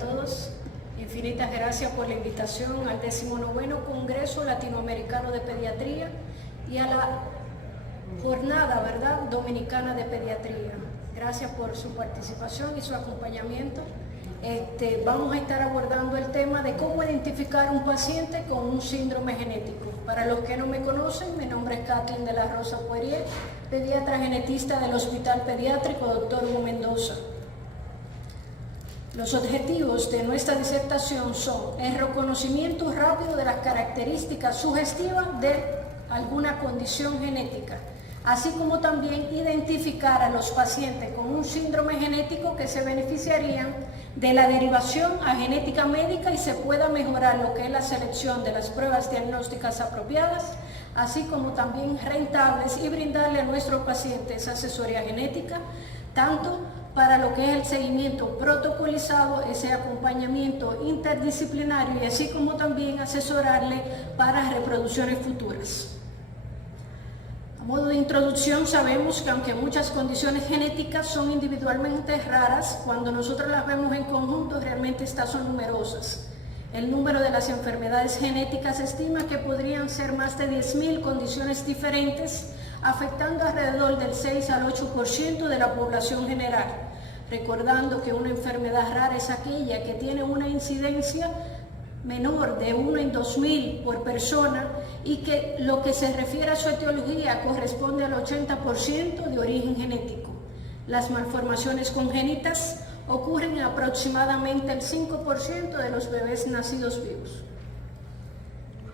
Todos, infinitas gracias por la invitación al 19º Congreso Latinoamericano de Pediatría y a la Jornada, ¿verdad?, Dominicana de Pediatría. Gracias por su participación y su acompañamiento. Vamos a estar abordando el tema de cómo identificar un paciente con un síndrome genético. Para los que no me conocen, mi nombre es Kathleen de la Rosa Poirier, pediatra genetista del Hospital Pediátrico Dr. Hugo Mendoza. Los objetivos de nuestra disertación son el reconocimiento rápido de las características sugestivas de alguna condición genética, así como también identificar a los pacientes con un síndrome genético que se beneficiarían de la derivación a genética médica y se pueda mejorar lo que es la selección de las pruebas diagnósticas apropiadas, así como también rentables, y brindarle a nuestros pacientes asesoría genética, tanto para lo que es el seguimiento protocolizado, ese acompañamiento interdisciplinario, y así como también asesorarle para reproducciones futuras. A modo de introducción, sabemos que aunque muchas condiciones genéticas son individualmente raras, cuando nosotros las vemos en conjunto, realmente estas son numerosas. El número de las enfermedades genéticas se estima que podrían ser más de 10.000 condiciones diferentes, afectando alrededor del 6 al 8% de la población general. Recordando que una enfermedad rara es aquella que tiene una incidencia menor de 1 en 2.000 por persona y que lo que se refiere a su etiología corresponde al 80% de origen genético. Las malformaciones congénitas ocurren en aproximadamente el 5% de los bebés nacidos vivos.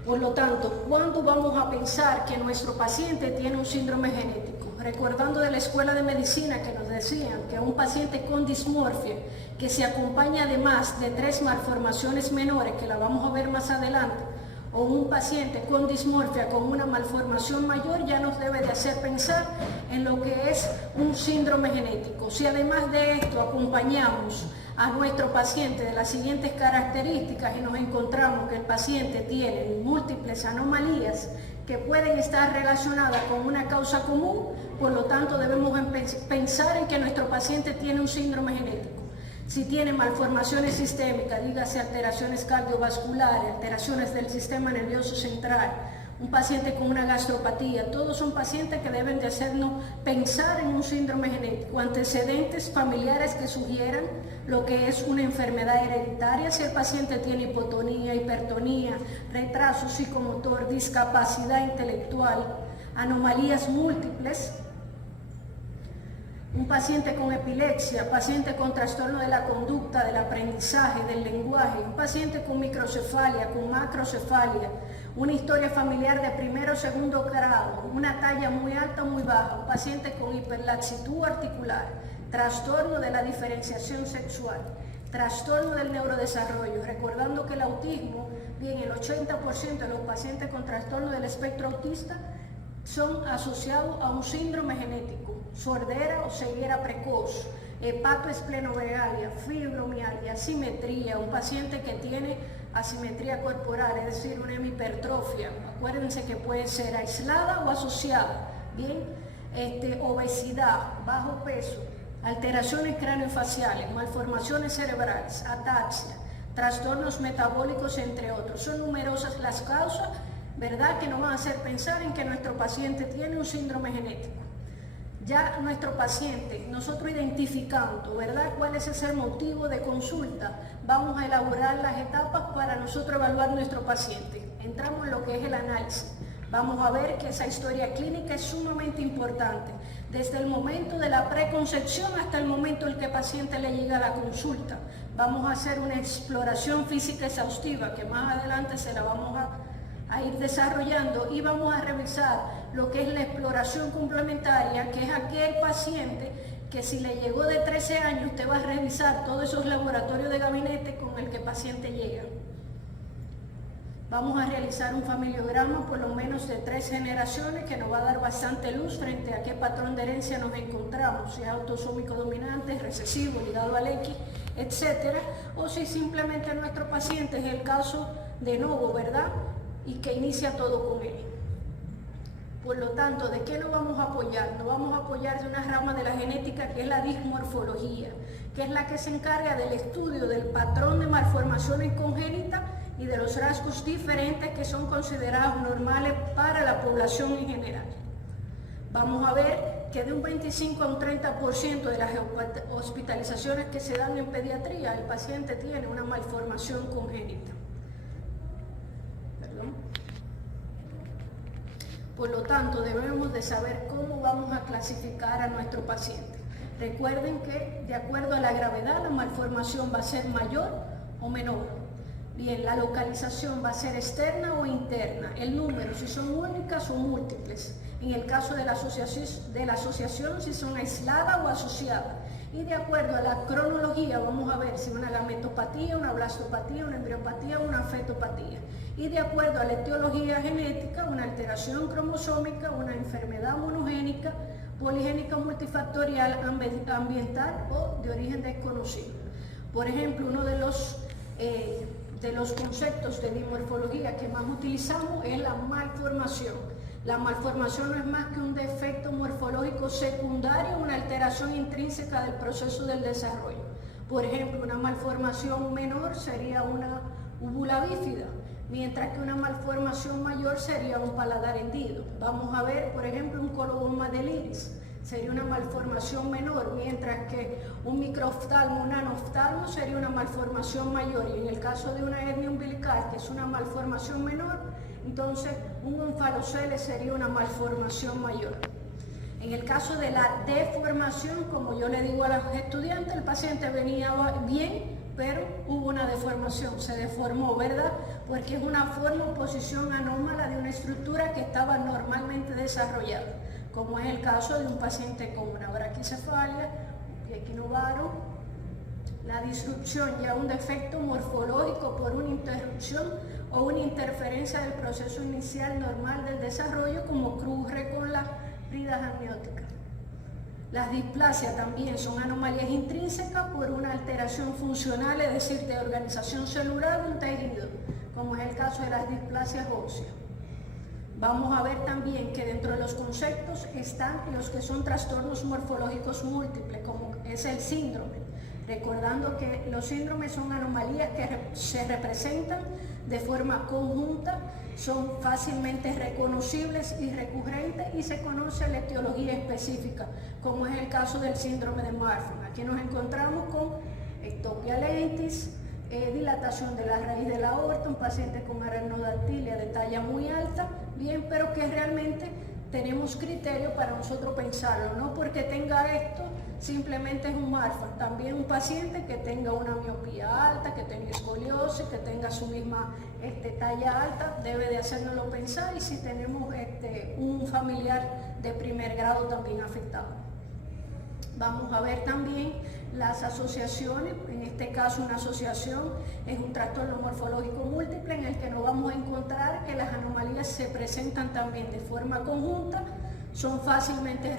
Por lo tanto, ¿cuándo vamos a pensar que nuestro paciente tiene un síndrome genético? Recordando de la Escuela de Medicina que nos decían que un paciente con dismorfia que se acompaña además de 3 malformaciones menores, que la vamos a ver más adelante, o un paciente con dismorfia con una malformación mayor, ya nos debe de hacer pensar en lo que es un síndrome genético. Si además de esto acompañamos a nuestro paciente de las siguientes características y nos encontramos que el paciente tiene múltiples anomalías que pueden estar relacionadas con una causa común, por lo tanto debemos pensar en que nuestro paciente tiene un síndrome genético. Si tiene malformaciones sistémicas, dígase alteraciones cardiovasculares, alteraciones del sistema nervioso central, un paciente con una gastropatía, todos son pacientes que deben de hacernos pensar en un síndrome genético. Antecedentes familiares que sugieran lo que es una enfermedad hereditaria, si el paciente tiene hipotonía, hipertonía, retraso psicomotor, discapacidad intelectual, anomalías múltiples. Un paciente con epilepsia, paciente con trastorno de la conducta, del aprendizaje, del lenguaje, un paciente con microcefalia, con macrocefalia, una historia familiar de primero o segundo grado, una talla muy alta o muy baja, un paciente con hiperlaxitud articular, trastorno de la diferenciación sexual, trastorno del neurodesarrollo, recordando que el autismo, bien, el 80% de los pacientes con trastorno del espectro autista son asociados a un síndrome genético, sordera o ceguera precoz, hepatoesplenomegalia, fibromialgia, asimetría, un paciente que tiene asimetría corporal, es decir, una hemipertrofia, acuérdense que puede ser aislada o asociada, bien, obesidad, bajo peso, alteraciones craneofaciales, malformaciones cerebrales, ataxia, trastornos metabólicos, entre otros. Son numerosas las causas, ¿verdad?, que nos van a hacer pensar en que nuestro paciente tiene un síndrome genético. Ya nuestro paciente, nosotros identificando, ¿verdad?, cuál es ese motivo de consulta, vamos a elaborar las etapas para nosotros evaluar nuestro paciente. Entramos en lo que es el análisis. Vamos a ver que esa historia clínica es sumamente importante, desde el momento de la preconcepción hasta el momento en que el paciente le llega a la consulta. Vamos a hacer una exploración física exhaustiva, que más adelante se la vamos a ir desarrollando, y vamos a revisar lo que es la exploración complementaria, que es aquel paciente que si le llegó de 13 años, usted va a revisar todos esos laboratorios de gabinete con el que el paciente llega. Vamos a realizar un familiograma por lo menos de 3 generaciones que nos va a dar bastante luz frente a qué patrón de herencia nos encontramos, si es autosómico dominante, recesivo, ligado al X, etcétera, o si simplemente nuestro paciente es el caso de novo, ¿verdad?, y que inicia todo con él. Por lo tanto, ¿de qué nos vamos a apoyar? Nos vamos a apoyar de una rama de la genética que es la dismorfología, que es la que se encarga del estudio del patrón de malformaciones congénitas y de los rasgos diferentes que son considerados normales para la población en general. Vamos a ver que de un 25 a un 30% de las hospitalizaciones que se dan en pediatría, el paciente tiene una malformación congénita. Perdón. Por lo tanto, debemos de saber cómo vamos a clasificar a nuestro paciente. Recuerden que de acuerdo a la gravedad, la malformación va a ser mayor o menor. Bien, la localización va a ser externa o interna. El número, si son únicas o múltiples. En el caso de la asociación, si son aisladas o asociadas. Y de acuerdo a la cronología, vamos a ver si una gametopatía, una blastopatía, una embriopatía o una fetopatía. Y de acuerdo a la etiología genética, una alteración cromosómica, una enfermedad monogénica, poligénica multifactorial, ambiental o de origen desconocido. Por ejemplo, uno de los conceptos de dimorfología que más utilizamos es la malformación. La malformación no es más que un defecto morfológico secundario, una alteración intrínseca del proceso del desarrollo. Por ejemplo, una malformación menor sería una úvula bífida, mientras que una malformación mayor sería un paladar hendido. Vamos a ver, por ejemplo, un coloboma del iris. Sería una malformación menor, mientras que un microoftalmo, un nanoftalmo sería una malformación mayor. Y en el caso de una hernia umbilical, que es una malformación menor, entonces un onfalocele sería una malformación mayor. En el caso de la deformación, como yo le digo a los estudiantes, el paciente venía bien, pero hubo una deformación, se deformó, ¿verdad? Porque es una forma o posición anómala de una estructura que estaba normalmente desarrollada, como es el caso de un paciente con una braquicefalia, un equinovaro, la disrupción, ya un defecto morfológico por una interrupción o una interferencia del proceso inicial normal del desarrollo, como ocurre con las bridas amnióticas. Las displasias también son anomalías intrínsecas por una alteración funcional, es decir, de organización celular de un tejido, como es el caso de las displasias óseas. Vamos a ver también que dentro de los conceptos están los que son trastornos morfológicos múltiples, como es el síndrome. Recordando que los síndromes son anomalías que se representan de forma conjunta, son fácilmente reconocibles y recurrentes y se conoce la etiología específica, como es el caso del síndrome de Marfan. Aquí nos encontramos con ectopia lentis, dilatación de la raíz de la aorta, un paciente con arenodactilia de talla muy alta, bien, pero que realmente tenemos criterio para nosotros pensarlo, no porque tenga esto simplemente es un Marfan, también un paciente que tenga una miopía alta, que tenga escoliosis, que tenga su misma talla alta, debe de hacérnoslo pensar, y si tenemos un familiar de primer grado también afectado. Vamos a ver también las asociaciones, en este caso una asociación es un trastorno morfológico múltiple en el que nos vamos a encontrar que las anomalías se presentan también de forma conjunta, son fácilmente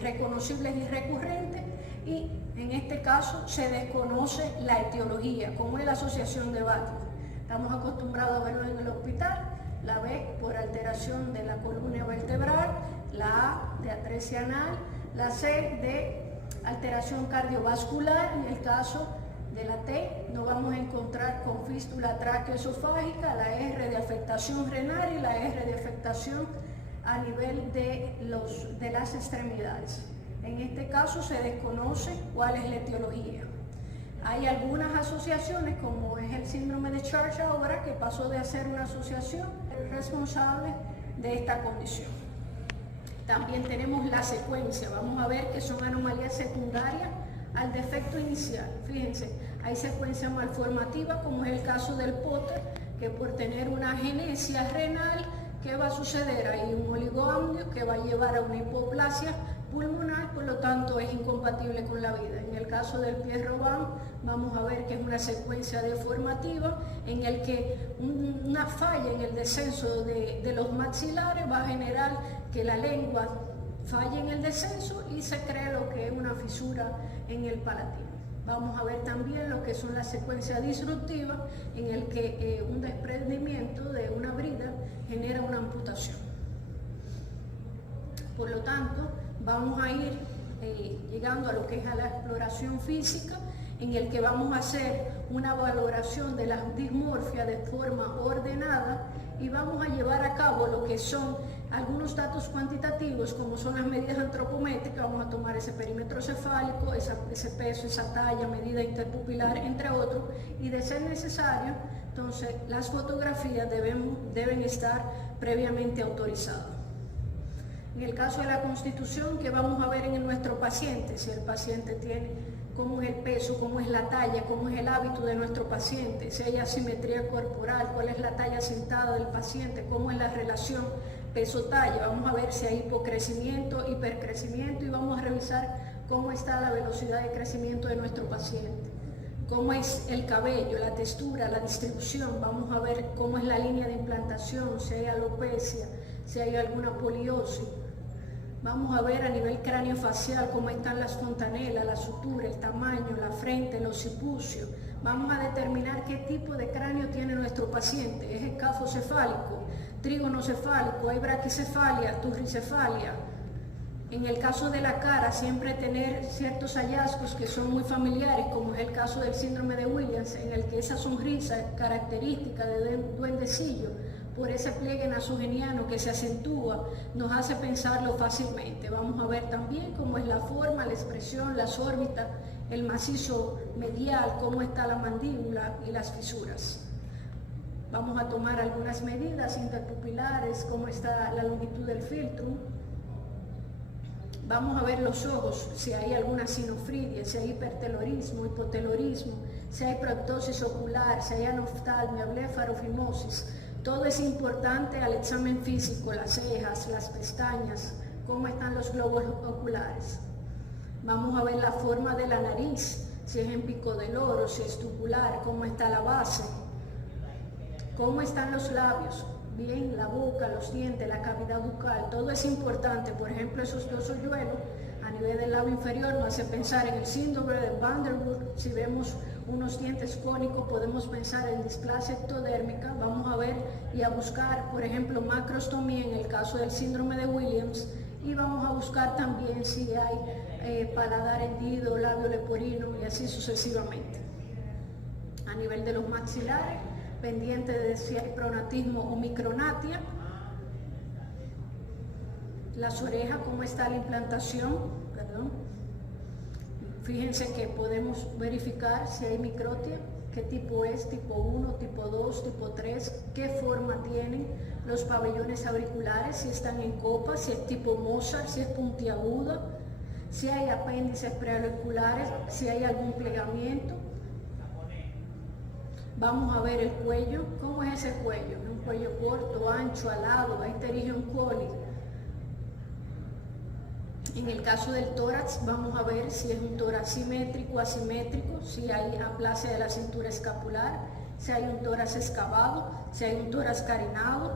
reconocibles y recurrentes, y en este caso se desconoce la etiología, como es la asociación de Batten. Estamos acostumbrados a verlo en el hospital, la B por alteración de la columna vertebral, la A de atresia anal, la C de alteración cardiovascular. En el caso de la T nos vamos a encontrar con fístula tráqueo-esofágica, la R de afectación renal y la R de afectación a nivel de las extremidades. En este caso se desconoce cuál es la etiología. Hay algunas asociaciones, como es el síndrome de Charge ahora, que pasó de ser una asociación responsable de esta condición. También tenemos la secuencia, vamos a ver que son anomalías secundarias al defecto inicial. Fíjense, hay secuencia malformativa, como es el caso del Potter, que por tener una agenesia renal, ¿qué va a suceder? Hay un oligoamnio que va a llevar a una hipoplasia pulmonar, por lo tanto es incompatible con la vida. En el caso del Pierre-Robin vamos a ver que es una secuencia deformativa en el que una falla en el descenso de los maxilares va a generar que la lengua falle en el descenso y se cree lo que es una fisura en el palatino. Vamos a ver también lo que son las secuencias disruptivas en el que un desprendimiento de una brida genera una amputación. Por lo tanto, vamos a ir llegando a lo que es a la exploración física, en el que vamos a hacer una valoración de la dismorfia de forma ordenada y vamos a llevar a cabo lo que son algunos datos cuantitativos, como son las medidas antropométricas. Vamos a tomar ese perímetro cefálico, ese peso, esa talla, medida interpupilar, entre otros, y de ser necesario, entonces las fotografías deben estar previamente autorizadas. En el caso de la constitución, que vamos a ver en nuestro paciente, si el paciente tiene cómo es el peso, cómo es la talla, cómo es el hábito de nuestro paciente, si hay asimetría corporal, cuál es la talla sentada del paciente, cómo es la relación peso-talla. Vamos a ver si hay hipocrecimiento, hipercrecimiento, y vamos a revisar cómo está la velocidad de crecimiento de nuestro paciente, cómo es el cabello, la textura, la distribución. Vamos a ver cómo es la línea de implantación, si hay alopecia, si hay alguna poliosis. Vamos a ver a nivel craneofacial cómo están las fontanelas, la sutura, el tamaño, la frente, el occipucio. Vamos a determinar qué tipo de cráneo tiene nuestro paciente. ¿Es escafocefálico, trígonocefálico, hay braquicefalia, turricefalia? En el caso de la cara, siempre tener ciertos hallazgos que son muy familiares, como es el caso del síndrome de Williams, en el que esa sonrisa característica de duendecillo, por ese pliegue nasogeniano que se acentúa, nos hace pensarlo fácilmente. Vamos a ver también cómo es la forma, la expresión, las órbitas, el macizo medial, cómo está la mandíbula y las fisuras. Vamos a tomar algunas medidas interpupilares, cómo está la longitud del filtro. Vamos a ver los ojos, si hay alguna sinofridia, si hay hipertelorismo, hipotelorismo, si hay proptosis ocular, si hay anoftalmia, blefarofimosis. Todo es importante al examen físico, las cejas, las pestañas, cómo están los globos oculares. Vamos a ver la forma de la nariz, si es en pico del oro, si es tubular, cómo está la base, cómo están los labios, bien, la boca, los dientes, la cavidad bucal. Todo es importante. Por ejemplo, esos dos hoyuelos a nivel del labio inferior nos hace pensar en el síndrome de Van der Burg. Si vemos unos dientes cónicos, podemos pensar en displasia ectodérmica. Vamos a ver y a buscar, por ejemplo, macrostomía en el caso del síndrome de Williams, y vamos a buscar también si hay paladar hendido, labio leporino, y así sucesivamente. A nivel de los maxilares, pendiente de si hay pronatismo o micronatia. Las orejas, cómo está la implantación, Fíjense que podemos verificar si hay microtia, qué tipo es, tipo 1, tipo 2, tipo 3, qué forma tienen los pabellones auriculares, si están en copa, si es tipo Mozart, si es puntiaguda, si hay apéndices preauriculares, si hay algún plegamiento. Vamos a ver el cuello. ¿Cómo es ese cuello? Un cuello corto, ancho, alado, hay pterygium coli. En el caso del tórax, vamos a ver si es un tórax simétrico, asimétrico, si hay aplasia de la cintura escapular, si hay un tórax excavado, si hay un tórax carinado.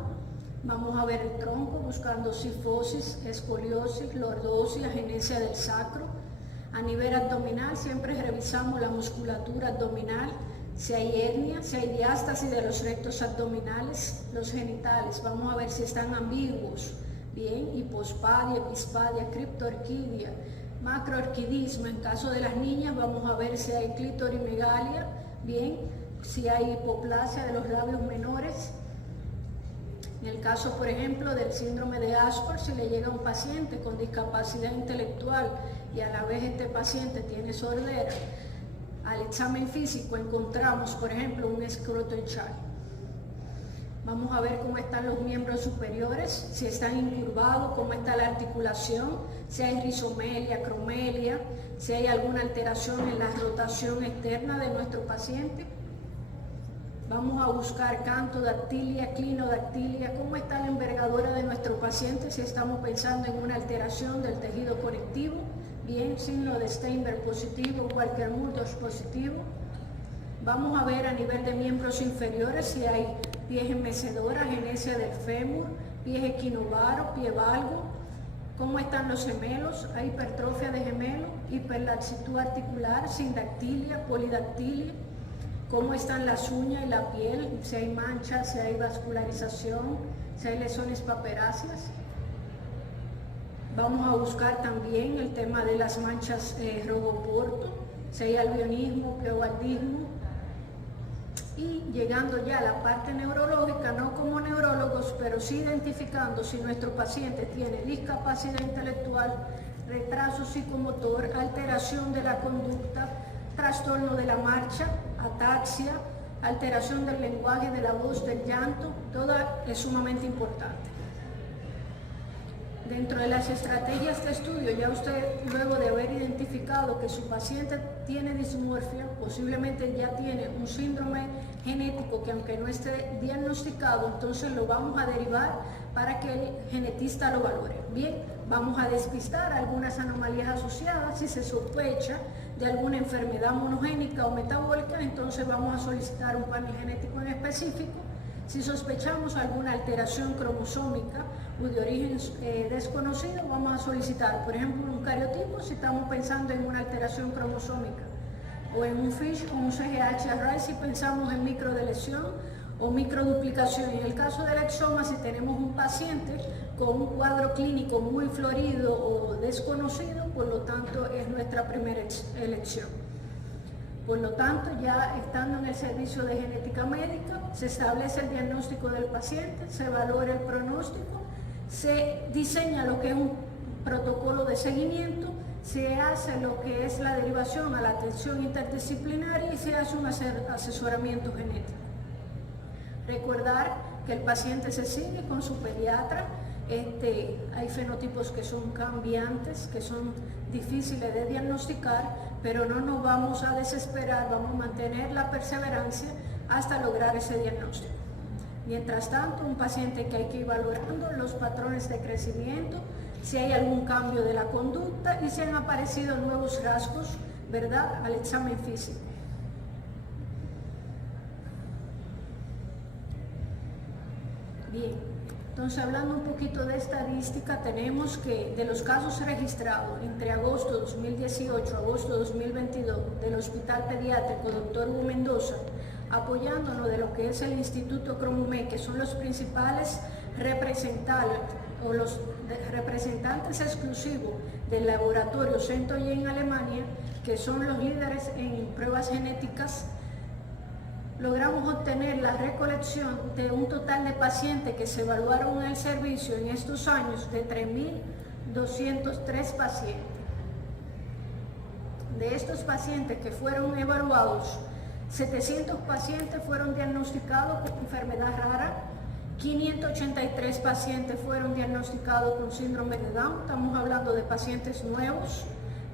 Vamos a ver el tronco buscando cifosis, escoliosis, lordosis, agenesia del sacro. A nivel abdominal siempre revisamos la musculatura abdominal, si hay hernia, si hay diástasis de los rectos abdominales. Los genitales, vamos a ver si están ambiguos, bien, hipospadia, epispadia, criptorquidia, macroorquidismo. En caso de las niñas, vamos a ver si hay clitorimegalia, bien, si hay hipoplasia de los labios menores. En el caso, por ejemplo, del síndrome de Asper, si le llega a un paciente con discapacidad intelectual y a la vez este paciente tiene sordera, al examen físico encontramos, por ejemplo, un escroto hinchado. Vamos a ver cómo están los miembros superiores, si están incurvados, cómo está la articulación, si hay rizomelia, acromelia, si hay alguna alteración en la rotación externa de nuestro paciente. Vamos a buscar cantodactilia, clinodactilia, cómo está la envergadura de nuestro paciente, si estamos pensando en una alteración del tejido conectivo, bien, signo de Steinberg positivo, Walker-Murdoch positivo. Vamos a ver a nivel de miembros inferiores si hay pies en mecedora, agenesia del fémur, pies equinovaro, pie valgo, cómo están los gemelos, hay hipertrofia de gemelo, hiperlaxitud articular, sindactilia, polidactilia, cómo están las uñas y la piel, si hay manchas, si hay vascularización, si hay lesiones paperáceas. Vamos a buscar también el tema de las manchas rojo-porto, si hay albionismo, piovaldismo. Y llegando ya a la parte neurológica, no como neurólogos, pero sí identificando si nuestro paciente tiene discapacidad intelectual, retraso psicomotor, alteración de la conducta, trastorno de la marcha, ataxia, alteración del lenguaje, de la voz, del llanto, todo es sumamente importante. Dentro de las estrategias de estudio, ya usted, luego de haber identificado que su paciente tiene dismorfia, posiblemente ya tiene un síndrome genético que aunque no esté diagnosticado, entonces lo vamos a derivar para que el genetista lo valore. Bien, vamos a despistar algunas anomalías asociadas. Si se sospecha de alguna enfermedad monogénica o metabólica, entonces vamos a solicitar un panel genético en específico. Si sospechamos alguna alteración cromosómica o de origen desconocido, vamos a solicitar, por ejemplo, un cariotipo si estamos pensando en una alteración cromosómica, o en un FISH o un CGH-Array si pensamos en microdeleción o microduplicación. En el caso del exoma, si tenemos un paciente con un cuadro clínico muy florido o desconocido, por lo tanto es nuestra primera elección. Por lo tanto, ya estando en el servicio de genética médica, se establece el diagnóstico del paciente, se valora el pronóstico, se diseña lo que es un protocolo de seguimiento, se hace lo que es la derivación a la atención interdisciplinaria y se hace un asesoramiento genético. Recordar que el paciente se sigue con su pediatra. Hay fenotipos que son cambiantes, que son difíciles de diagnosticar, pero no nos vamos a desesperar, vamos a mantener la perseverancia hasta lograr ese diagnóstico. Mientras tanto, un paciente que hay que ir valorando los patrones de crecimiento, si hay algún cambio de la conducta y si han aparecido nuevos rasgos, ¿verdad?, al examen físico. Bien, entonces hablando un poquito de estadística, tenemos que de los casos registrados entre agosto 2018 y agosto 2022 del Hospital Pediátrico Dr. Hugo Mendoza, apoyándonos de lo que es el Instituto Cromumé, que son los principales representantes o los representantes exclusivos del laboratorio Centoy en Alemania, que son los líderes en pruebas genéticas, logramos obtener la recolección de un total de pacientes que se evaluaron en el servicio en estos años de 3.203 pacientes. De estos pacientes que fueron evaluados, 700 pacientes fueron diagnosticados con enfermedad rara, 583 pacientes fueron diagnosticados con síndrome de Down, estamos hablando de pacientes nuevos,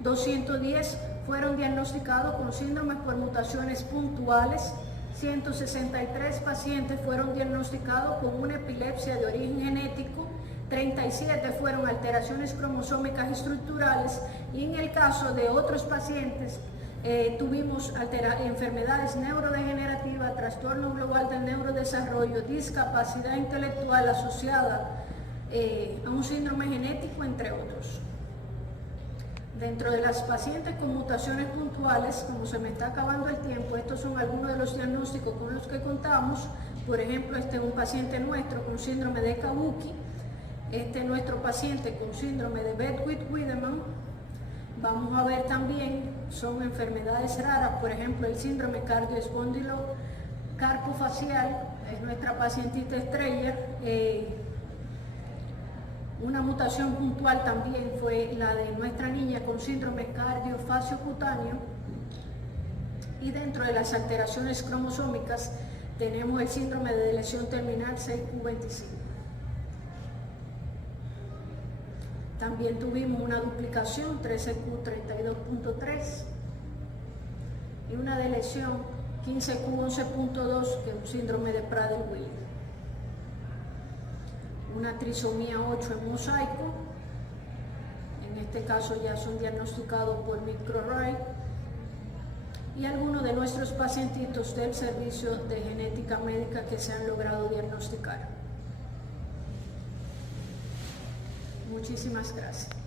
210 fueron diagnosticados con síndrome por mutaciones puntuales, 163 pacientes fueron diagnosticados con una epilepsia de origen genético, 37 fueron alteraciones cromosómicas estructurales y en el caso de otros pacientes tuvimos enfermedades neurodegenerativas, trastorno global del neurodesarrollo, discapacidad intelectual asociada a un síndrome genético, entre otros. Dentro de las pacientes con mutaciones puntuales, como se me está acabando el tiempo, estos son algunos de los diagnósticos con los que contamos. Por ejemplo, este es un paciente nuestro con síndrome de Kabuki, este es nuestro paciente con síndrome de Beckwith-Wiedemann. Vamos a ver también, son enfermedades raras, por ejemplo, el síndrome cardioespondilocarpofacial, es nuestra pacientita estrella. Una mutación puntual también fue la de nuestra niña con síndrome cardiofasiocutáneo. Y dentro de las alteraciones cromosómicas tenemos el síndrome de lesión terminal 6q25. También tuvimos una duplicación 13q32.3 y una de lesión 15q11.2, que es un síndrome de Prader-Willi. Una trisomía 8 en mosaico, en este caso ya son diagnosticados por microarray, y algunos de nuestros pacientitos del servicio de genética médica que se han logrado diagnosticar. Muchísimas gracias.